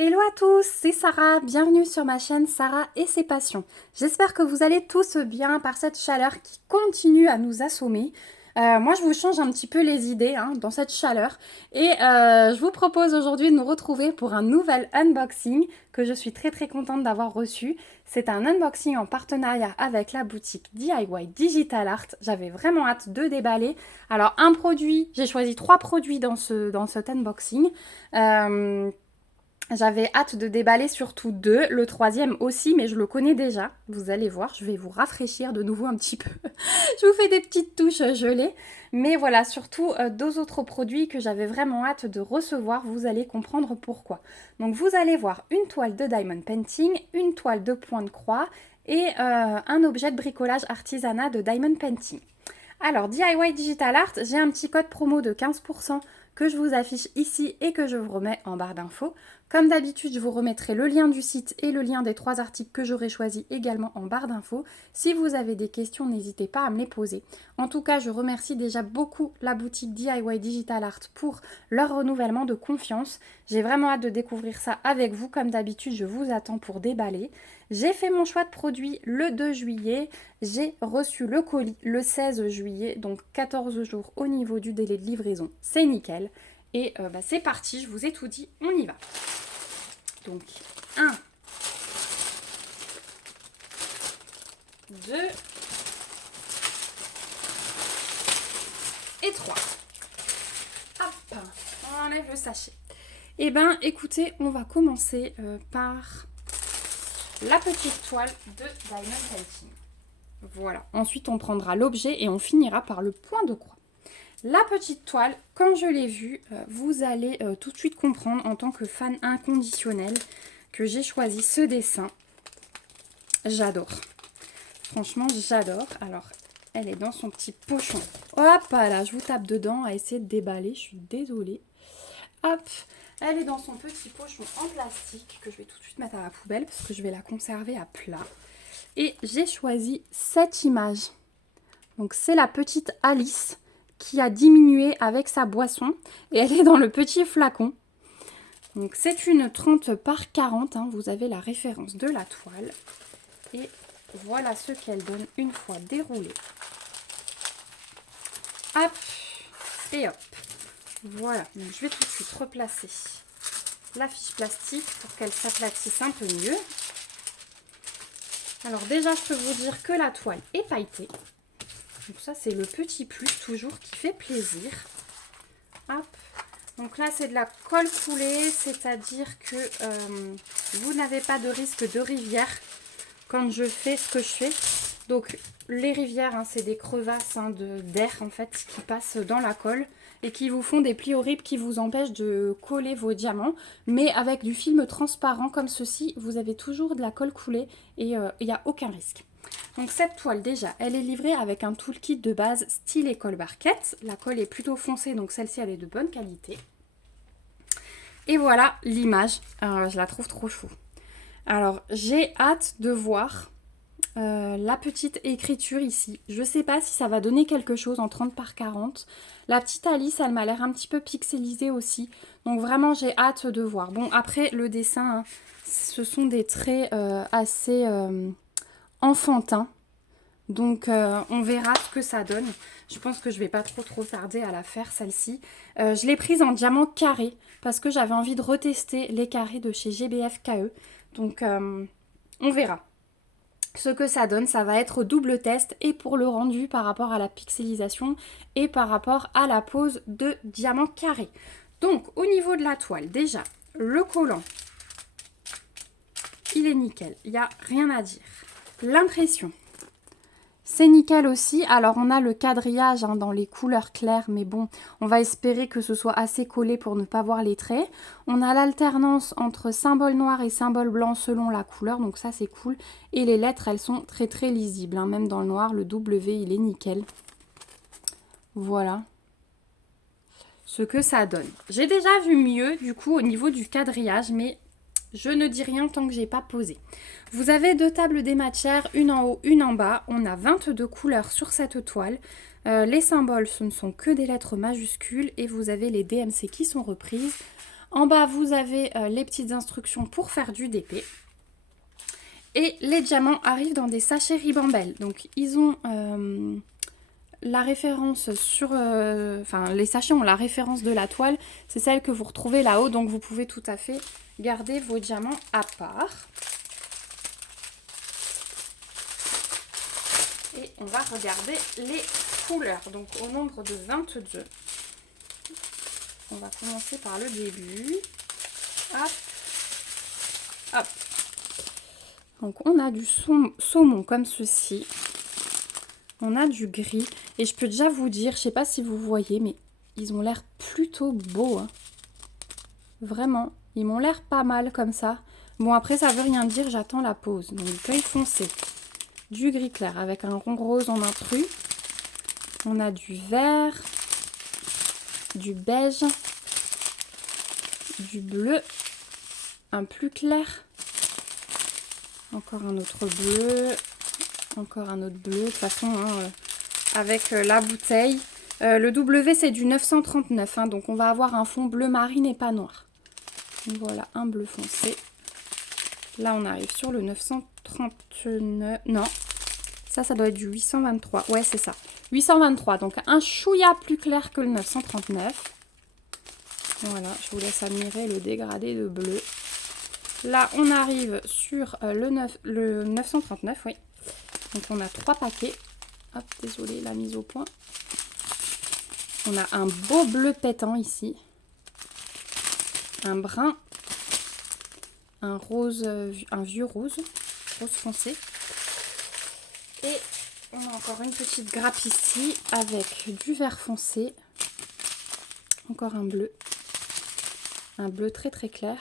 Hello à tous, c'est Sarah, bienvenue sur ma chaîne Sarah et ses passions. J'espère que vous allez tous bien par cette chaleur qui continue à nous assommer. Moi je vous change un petit peu les idées dans cette chaleur et je vous propose aujourd'hui de nous retrouver pour un nouvel unboxing que je suis très contente d'avoir reçu. C'est un unboxing en partenariat avec la boutique DIY Digital Art. J'avais vraiment hâte de déballer. Alors un produit, j'ai choisi 3 produits dans cet unboxing. J'avais hâte de déballer surtout 2, le troisième aussi, mais je le connais déjà. Vous allez voir, je vais vous rafraîchir de nouveau un petit peu. Je vous fais des petites touches gelées. Mais voilà, surtout 2 autres produits que j'avais vraiment hâte de recevoir. Vous allez comprendre pourquoi. Donc vous allez voir une toile de diamond painting, une toile de point de croix et un objet de bricolage artisanat de diamond painting. Alors, DIY Digital Art, j'ai un petit code promo de 15% que je vous affiche ici et que je vous remets en barre d'infos. Comme d'habitude, je vous remettrai le lien du site et le lien des 3 articles que j'aurai choisis également en barre d'infos. Si vous avez des questions, n'hésitez pas à me les poser. En tout cas, je remercie déjà beaucoup la boutique DIY Digital Art pour leur renouvellement de confiance. J'ai vraiment hâte de découvrir ça avec vous. Comme d'habitude, je vous attends pour déballer. J'ai fait mon choix de produit le 2 juillet. J'ai reçu le colis le 16 juillet, donc 14 jours au niveau du délai de livraison. C'est nickel. Et c'est parti, je vous ai tout dit, on y va. Donc, 1, 2 et 3. Hop, on enlève le sachet. Eh bien, écoutez, on va commencer par la petite toile de Diamond Painting. Voilà. Ensuite, on prendra l'objet et on finira par le point de croix. La petite toile, quand je l'ai vue, vous allez tout de suite comprendre en tant que fan inconditionnel que j'ai choisi ce dessin. J'adore. Franchement, j'adore. Alors, elle est dans son petit pochon. Hop là, je vous tape dedans à essayer de déballer. Je suis désolée. Hop, elle est dans son petit pochon en plastique que je vais tout de suite mettre à la poubelle parce que je vais la conserver à plat. Et j'ai choisi cette image. Donc, c'est la petite Alice qui a diminué avec sa boisson et elle est dans le petit flacon. Donc c'est une 30 par 40, vous avez la référence de la toile. Et voilà ce qu'elle donne une fois déroulée. Hop et hop. Voilà, donc je vais tout de suite replacer la fiche plastique pour qu'elle s'aplatisse un peu mieux. Alors déjà, je peux vous dire que la toile est pailletée. Donc ça, c'est le petit plus toujours qui fait plaisir. Hop. Donc là, c'est de la colle coulée, c'est-à-dire que vous n'avez pas de risque de rivière quand je fais ce que je fais. Donc les rivières, c'est des crevasses d'air en fait qui passent dans la colle et qui vous font des plis horribles qui vous empêchent de coller vos diamants. Mais avec du film transparent comme ceci, vous avez toujours de la colle coulée et il n'y a aucun risque. Donc cette toile déjà, elle est livrée avec un toolkit de base style école barquette. La colle est plutôt foncée, donc celle-ci elle est de bonne qualité. Et voilà l'image, je la trouve trop chou. Alors j'ai hâte de voir la petite écriture ici. Je ne sais pas si ça va donner quelque chose en 30 par 40. La petite Alice, elle m'a l'air un petit peu pixelisée aussi. Donc vraiment j'ai hâte de voir. Bon après le dessin, ce sont des traits assez enfantin. Donc on verra ce que ça donne. Je pense que je vais pas trop tarder à la faire celle-ci. Je l'ai prise en diamant carré parce que j'avais envie de retester les carrés de chez GBF KE. Donc on verra ce que ça donne. Ça va être double test et pour le rendu par rapport à la pixelisation et par rapport à la pose de diamant carré. Donc au niveau de la toile, déjà le collant, il est nickel. Il n'y a rien à dire. L'impression, c'est nickel aussi. Alors on a le quadrillage dans les couleurs claires, mais bon, on va espérer que ce soit assez collé pour ne pas voir les traits. On a l'alternance entre symbole noir et symbole blanc selon la couleur, donc ça c'est cool. Et les lettres, elles sont très lisibles, même dans le noir, le W il est nickel. Voilà ce que ça donne. J'ai déjà vu mieux du coup au niveau du quadrillage, mais je ne dis rien tant que j'ai pas posé. Vous avez 2 tables des matières, une en haut, une en bas. On a 22 couleurs sur cette toile. Les symboles, ce ne sont que des lettres majuscules et vous avez les DMC qui sont reprises. En bas, vous avez les petites instructions pour faire du DP. Et les diamants arrivent dans des sachets Ribambelle. Donc, ils ont la référence sur... Enfin, les sachets ont la référence de la toile. C'est celle que vous retrouvez là-haut. Donc, vous pouvez tout à fait garder vos diamants à part. Et on va regarder les couleurs. Donc, au nombre de 22. On va commencer par le début. Hop. Hop. Donc, on a du saumon comme ceci. On a du gris. Et je peux déjà vous dire, je sais pas si vous voyez, mais ils ont l'air plutôt beaux. Hein. Vraiment. Ils m'ont l'air pas mal comme ça. Bon, après, ça veut rien dire. J'attends la pose. Donc, du gris foncé. Du gris clair avec un rond rose en intrus. On a du vert. Du beige. Du bleu. Un plus clair. Encore un autre bleu. Encore un autre bleu. De toute façon, hein, avec la bouteille. Le W, c'est du 939. Hein, donc, on va avoir un fond bleu marine et pas noir. Donc, voilà, un bleu foncé. Là, on arrive sur le 939. Non, ça doit être du 823. Ouais, c'est ça. 823. Donc, un chouïa plus clair que le 939. Voilà, je vous laisse admirer le dégradé de bleu. Là, on arrive sur le 939, oui. Donc, on a 3 paquets. Hop, désolé, la mise au point. On a un beau bleu pétant ici. Un brun. Un rose, un vieux rose. Rose foncé. Et on a encore une petite grappe ici avec du vert foncé. Encore un bleu. Un bleu très très clair.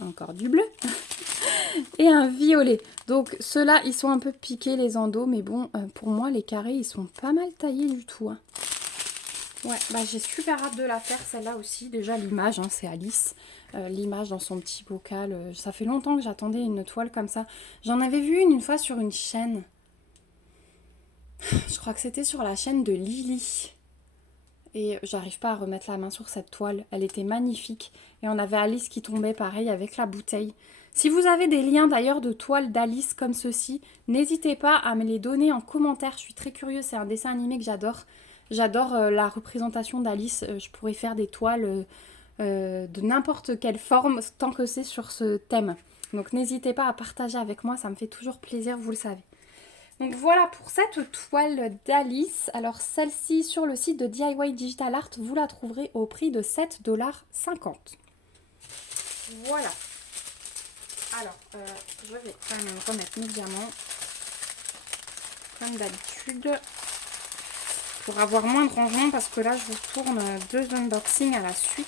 Encore du bleu. Et un violet. Donc ceux-là, ils sont un peu piqués les endos. Mais bon, pour moi, les carrés, ils sont pas mal taillés du tout. Hein. Ouais, bah j'ai super hâte de la faire celle-là aussi. Déjà l'image, hein, c'est Alice. L'image dans son petit bocal. Ça fait longtemps que j'attendais une toile comme ça. J'en avais vu une fois sur une chaîne. Je crois que c'était sur la chaîne de Lily. Et j'arrive pas à remettre la main sur cette toile. Elle était magnifique. Et on avait Alice qui tombait pareil avec la bouteille. Si vous avez des liens d'ailleurs de toiles d'Alice comme ceci, n'hésitez pas à me les donner en commentaire. Je suis très curieuse. C'est un dessin animé que j'adore. J'adore la représentation d'Alice. Je pourrais faire des toiles de n'importe quelle forme tant que c'est sur ce thème. Donc n'hésitez pas à partager avec moi. Ça me fait toujours plaisir, vous le savez. Donc voilà pour cette toile d'Alice. Alors celle-ci sur le site de DIY Digital Art, vous la trouverez au prix de 7,50 $. Voilà. Alors, je vais quand même remettre mes diamants comme d'habitude pour avoir moins de rangement parce que là je vous tourne 2 unboxings à la suite.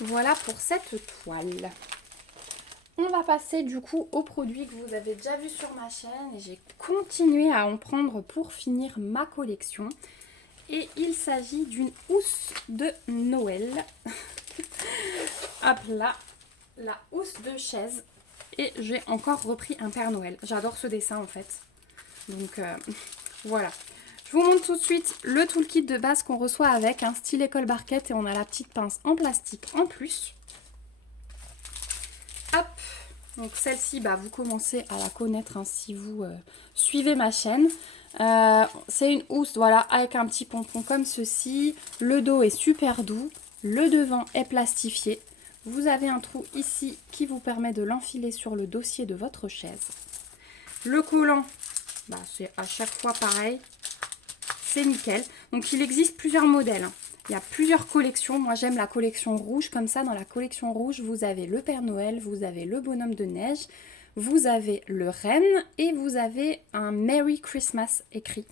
Voilà pour cette toile. On va passer du coup aux produits que vous avez déjà vus sur ma chaîne et j'ai continué à en prendre pour finir ma collection. Et il s'agit d'une housse de Noël. Hop là, la housse de chaise. Et j'ai encore repris un Père Noël. J'adore ce dessin en fait. Donc voilà. Je vous montre tout de suite le toolkit de base qu'on reçoit avec un stylet colle barquette et on a la petite pince en plastique en plus. Hop, donc celle-ci, bah, vous commencez à la connaître hein, si vous suivez ma chaîne. C'est une housse, voilà, avec un petit pompon comme ceci. Le dos est super doux, le devant est plastifié. Vous avez un trou ici qui vous permet de l'enfiler sur le dossier de votre chaise. Le collant, bah, c'est à chaque fois pareil. C'est nickel. Donc il existe plusieurs modèles. Il y a plusieurs collections. Moi j'aime la collection rouge. Comme ça, dans la collection rouge, vous avez le Père Noël, vous avez le bonhomme de neige, vous avez le renne et vous avez un Merry Christmas écrit.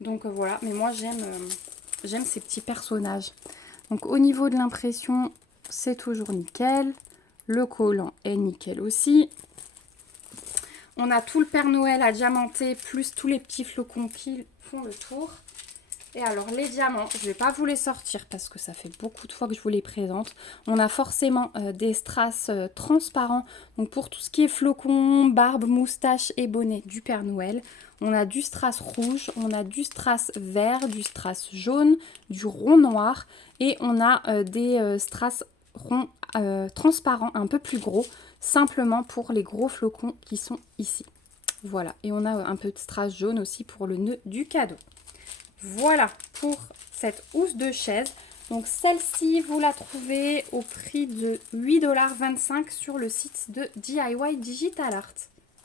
Donc voilà, mais moi j'aime ces petits personnages. Donc au niveau de l'impression, c'est toujours nickel. Le collant est nickel aussi. On a tout le Père Noël à diamanter, plus tous les petits flocons qui font le tour. Et alors les diamants, je ne vais pas vous les sortir parce que ça fait beaucoup de fois que je vous les présente. On a forcément des strass transparents. Donc pour tout ce qui est flocons, barbe, moustache et bonnet du Père Noël. On a du strass rouge, on a du strass vert, du strass jaune, du rond noir. Et on a des strass ronds transparents un peu plus gros. Simplement pour les gros flocons qui sont ici. Voilà. Et on a un peu de strass jaune aussi pour le nœud du cadeau. Voilà pour cette housse de chaise. Donc celle-ci, vous la trouvez au prix de 8,25 $ sur le site de DIY Digital Art.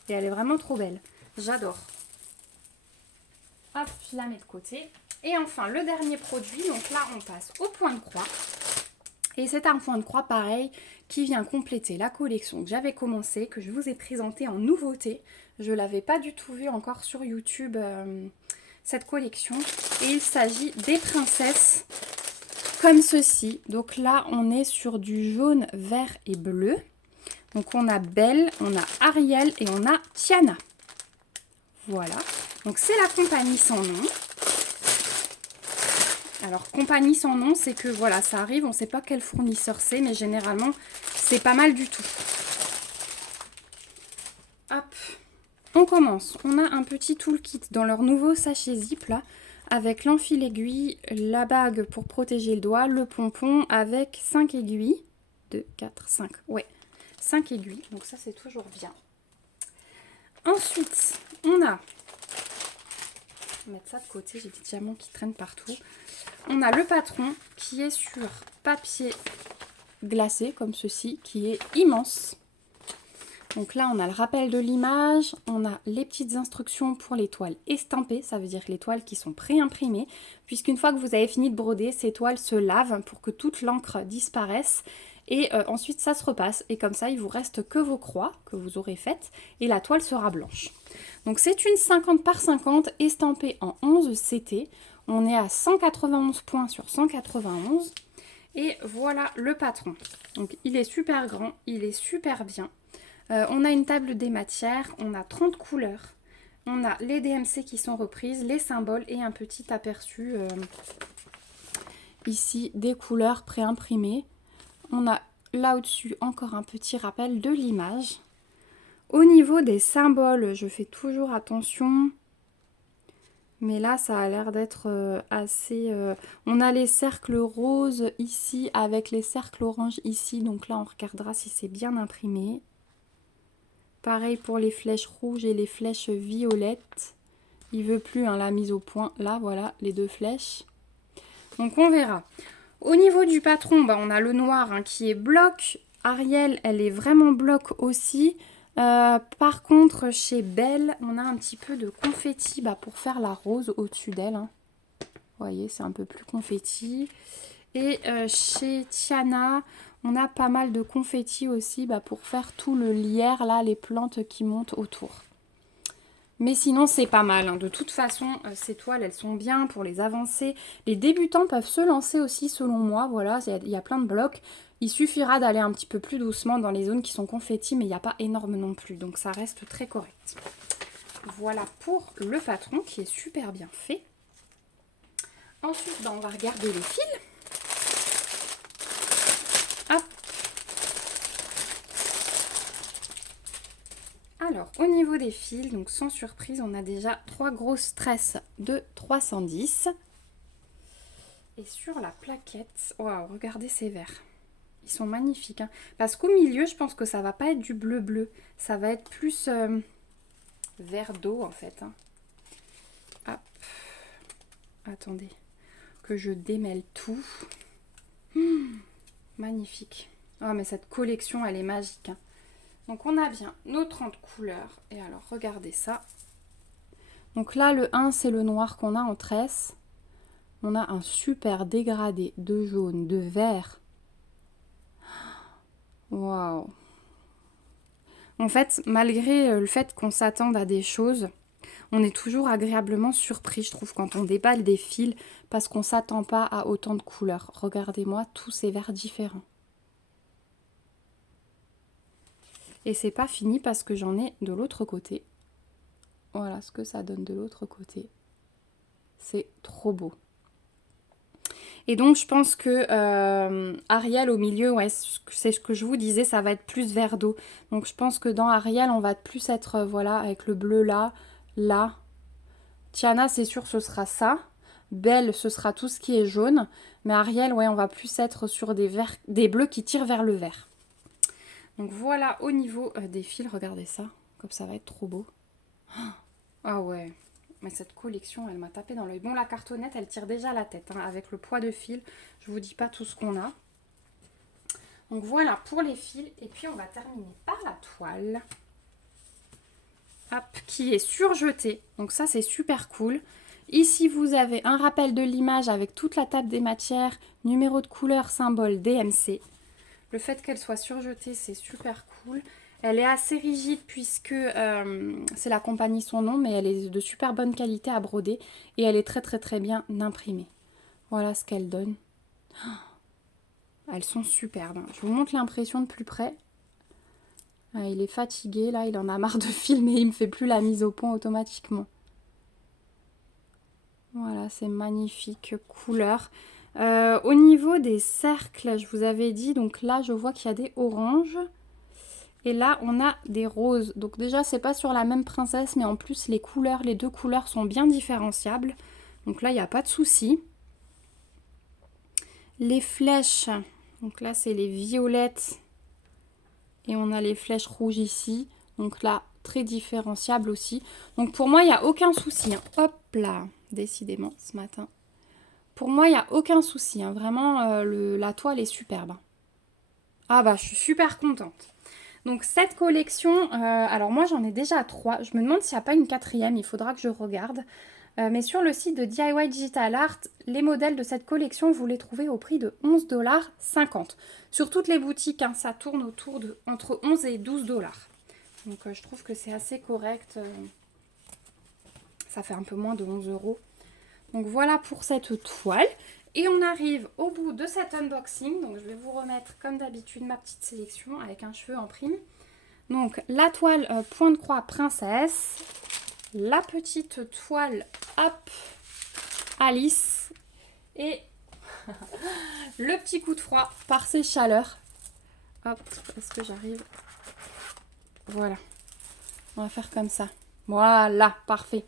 Et elle est vraiment trop belle. J'adore. Hop, je la mets de côté. Et enfin, le dernier produit. Donc là, on passe au point de croix. Et c'est un point de croix pareil qui vient compléter la collection que j'avais commencé, que je vous ai présenté en nouveauté. Je ne l'avais pas du tout vu encore sur YouTube. Cette collection et il s'agit des princesses comme ceci. Donc là on est sur du jaune, vert et bleu. Donc on a Belle, on a Ariel et on a Tiana. Voilà, donc c'est la compagnie sans nom. Alors compagnie sans nom, c'est que voilà, ça arrive, on ne sait pas quel fournisseur c'est, mais généralement c'est pas mal du tout. Hop, on commence. On a un petit toolkit dans leur nouveau sachet zip là, avec l'enfil aiguille, la bague pour protéger le doigt, le pompon avec 5 aiguilles. 2, 4, 5. Ouais, 5 aiguilles. Donc ça, c'est toujours bien. Ensuite, on va mettre ça de côté. J'ai des diamants qui traînent partout. On a le patron qui est sur papier glacé, comme ceci, qui est immense. Donc là, on a le rappel de l'image, on a les petites instructions pour les toiles estampées, ça veut dire les toiles qui sont pré-imprimées, puisqu'une fois que vous avez fini de broder, ces toiles se lavent pour que toute l'encre disparaisse, et ensuite ça se repasse, et comme ça, il vous reste que vos croix que vous aurez faites, et la toile sera blanche. Donc c'est une 50 par 50 estampée en 11 CT, on est à 191 points sur 191, et voilà le patron. Donc il est super grand, il est super bien. On a une table des matières, on a 30 couleurs, on a les DMC qui sont reprises, les symboles et un petit aperçu ici des couleurs pré-imprimées. On a là au-dessus encore un petit rappel de l'image. Au niveau des symboles, je fais toujours attention, mais là ça a l'air d'être assez... On a les cercles roses ici avec les cercles orange ici, donc là on regardera si c'est bien imprimé. Pareil pour les flèches rouges et les flèches violettes. Il veut plus hein, la mise au point. Là, voilà, les deux flèches. Donc, on verra. Au niveau du patron, bah, on a le noir hein, qui est bloc. Ariel, elle est vraiment bloc aussi. Par contre, chez Belle, on a un petit peu de confetti bah, pour faire la rose au-dessus d'elle. Hein. Vous voyez, c'est un peu plus confetti. Et chez Tiana, on a pas mal de confetti aussi bah, pour faire tout le lierre, là, les plantes qui montent autour. Mais sinon, c'est pas mal. Hein. De toute façon, ces toiles, elles sont bien pour les avancer. Les débutants peuvent se lancer aussi, selon moi. Voilà, il y a plein de blocs. Il suffira d'aller un petit peu plus doucement dans les zones qui sont confetti, mais il n'y a pas énorme non plus. Donc, ça reste très correct. Voilà pour le patron qui est super bien fait. Ensuite, bah, on va regarder les fils. Hop. Alors, au niveau des fils, donc sans surprise, on a déjà 3 grosses tresses de 310. Et sur la plaquette, waouh, regardez ces verres. Ils sont magnifiques. Hein. Parce qu'au milieu, je pense que ça va pas être du bleu-bleu. Ça va être plus vert d'eau, en fait. Hein. Hop. Attendez, que je démêle tout. Magnifique. Oh, mais cette collection, elle est magique. Hein. Donc, on a bien nos 30 couleurs. Et alors, regardez ça. Donc là, le 1, c'est le noir qu'on a en tresse. On a un super dégradé de jaune, de vert. Waouh! En fait, malgré le fait qu'on s'attende à des choses, on est toujours agréablement surpris, je trouve, quand on déballe des fils, parce qu'on ne s'attend pas à autant de couleurs. Regardez-moi tous ces verts différents. Et c'est pas fini parce que j'en ai de l'autre côté. Voilà ce que ça donne de l'autre côté. C'est trop beau. Et donc je pense que Ariel au milieu, ouais, c'est ce que je vous disais, ça va être plus vert d'eau. Donc je pense que dans Ariel, on va plus être, voilà, avec le bleu là, là. Tiana, c'est sûr, ce sera ça. Belle, ce sera tout ce qui est jaune. Mais Ariel, ouais, on va plus être sur des bleus qui tirent vers le vert. Donc voilà au niveau des fils, regardez ça. Comme ça va être trop beau. Ah ouais, mais cette collection, elle m'a tapé dans l'œil. Bon, la cartonnette, elle tire déjà la tête, hein, avec le poids de fil. Je vous dis pas tout ce qu'on a. Donc voilà pour les fils. Et puis on va terminer par la toile. Hop, qui est surjetée. Donc ça, c'est super cool. Ici, vous avez un rappel de l'image avec toute la table des matières, numéro de couleur, symbole DMC. Le fait qu'elle soit surjetée, c'est super cool. Elle est assez rigide puisque c'est la compagnie son nom, mais elle est de super bonne qualité à broder et elle est très très très bien imprimée. Voilà ce qu'elle donne. Elles sont superbes. Je vous montre l'impression de plus près. Ah, il est fatigué là, il en a marre de filmer, il me fait plus la mise au point automatiquement. Voilà, c'est magnifique couleur. Au niveau des cercles, je vous avais dit, donc là je vois qu'il y a des oranges. Et là, on a des roses. Donc déjà, c'est pas sur la même princesse, mais en plus, les couleurs, les deux couleurs sont bien différenciables. Donc là, il n'y a pas de souci. Les flèches, donc là, c'est les violettes. Et on a les flèches rouges ici. Donc là, très différenciable aussi. Donc pour moi, il n'y a aucun souci. Hein. Hop là, décidément, ce matin. Pour moi, il n'y a aucun souci. Hein. Vraiment, la toile est superbe. Ah bah, je suis super contente. Donc cette collection, alors moi j'en ai déjà 3. Je me demande s'il n'y a pas une 4e, il faudra que je regarde. Mais sur le site de DIY Digital Art, les modèles de cette collection, vous les trouvez au prix de 11,50 $. Sur toutes les boutiques, hein, ça tourne autour de entre 11 et 12 $. Donc je trouve que c'est assez correct. Ça fait un peu moins de 11 €. Donc voilà pour cette toile. Et on arrive au bout de cet unboxing. Donc je vais vous remettre comme d'habitude ma petite sélection avec un cheveu en prime. Donc la toile point de croix princesse. La petite toile hop Alice. Et le petit coup de froid par ses chaleurs. Hop, est-ce que j'arrive? Voilà. On va faire comme ça. Voilà, parfait.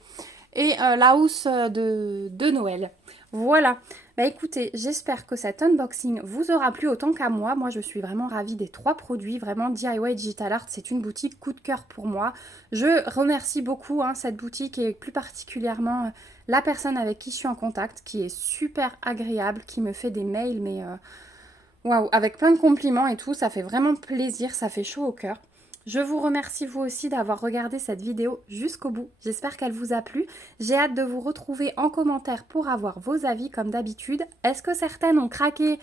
Et la housse de Noël. Voilà. Bah écoutez, j'espère que cet unboxing vous aura plu autant qu'à moi. Moi, je suis vraiment ravie des 3 produits. Vraiment, DIY Digital Art, c'est une boutique coup de cœur pour moi. Je remercie beaucoup cette boutique et plus particulièrement la personne avec qui je suis en contact, qui est super agréable, qui me fait des mails, mais waouh, avec plein de compliments et tout. Ça fait vraiment plaisir, ça fait chaud au cœur. Je vous remercie vous aussi d'avoir regardé cette vidéo jusqu'au bout. J'espère qu'elle vous a plu. J'ai hâte de vous retrouver en commentaire pour avoir vos avis comme d'habitude. Est-ce que certaines ont craqué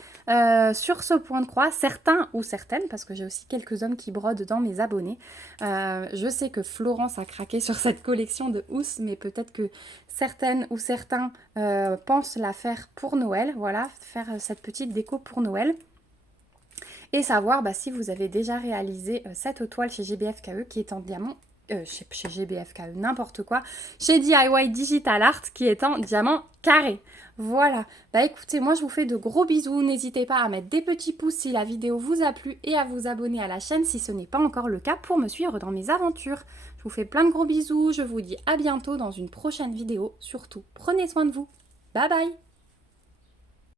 sur ce point de croix? Certains ou certaines, parce que j'ai aussi quelques hommes qui brodent dans mes abonnés. Je sais que Florence a craqué sur cette collection de housses, mais peut-être que certaines ou certains pensent la faire pour Noël. Voilà, faire cette petite déco pour Noël. Et savoir si vous avez déjà réalisé cette toile chez GBFKE qui est en diamant, chez GBFKE, n'importe quoi, chez DIY Digital Art qui est en diamant carré. Voilà, écoutez, moi je vous fais de gros bisous, n'hésitez pas à mettre des petits pouces si la vidéo vous a plu et à vous abonner à la chaîne si ce n'est pas encore le cas pour me suivre dans mes aventures. Je vous fais plein de gros bisous, je vous dis à bientôt dans une prochaine vidéo, surtout prenez soin de vous, bye bye.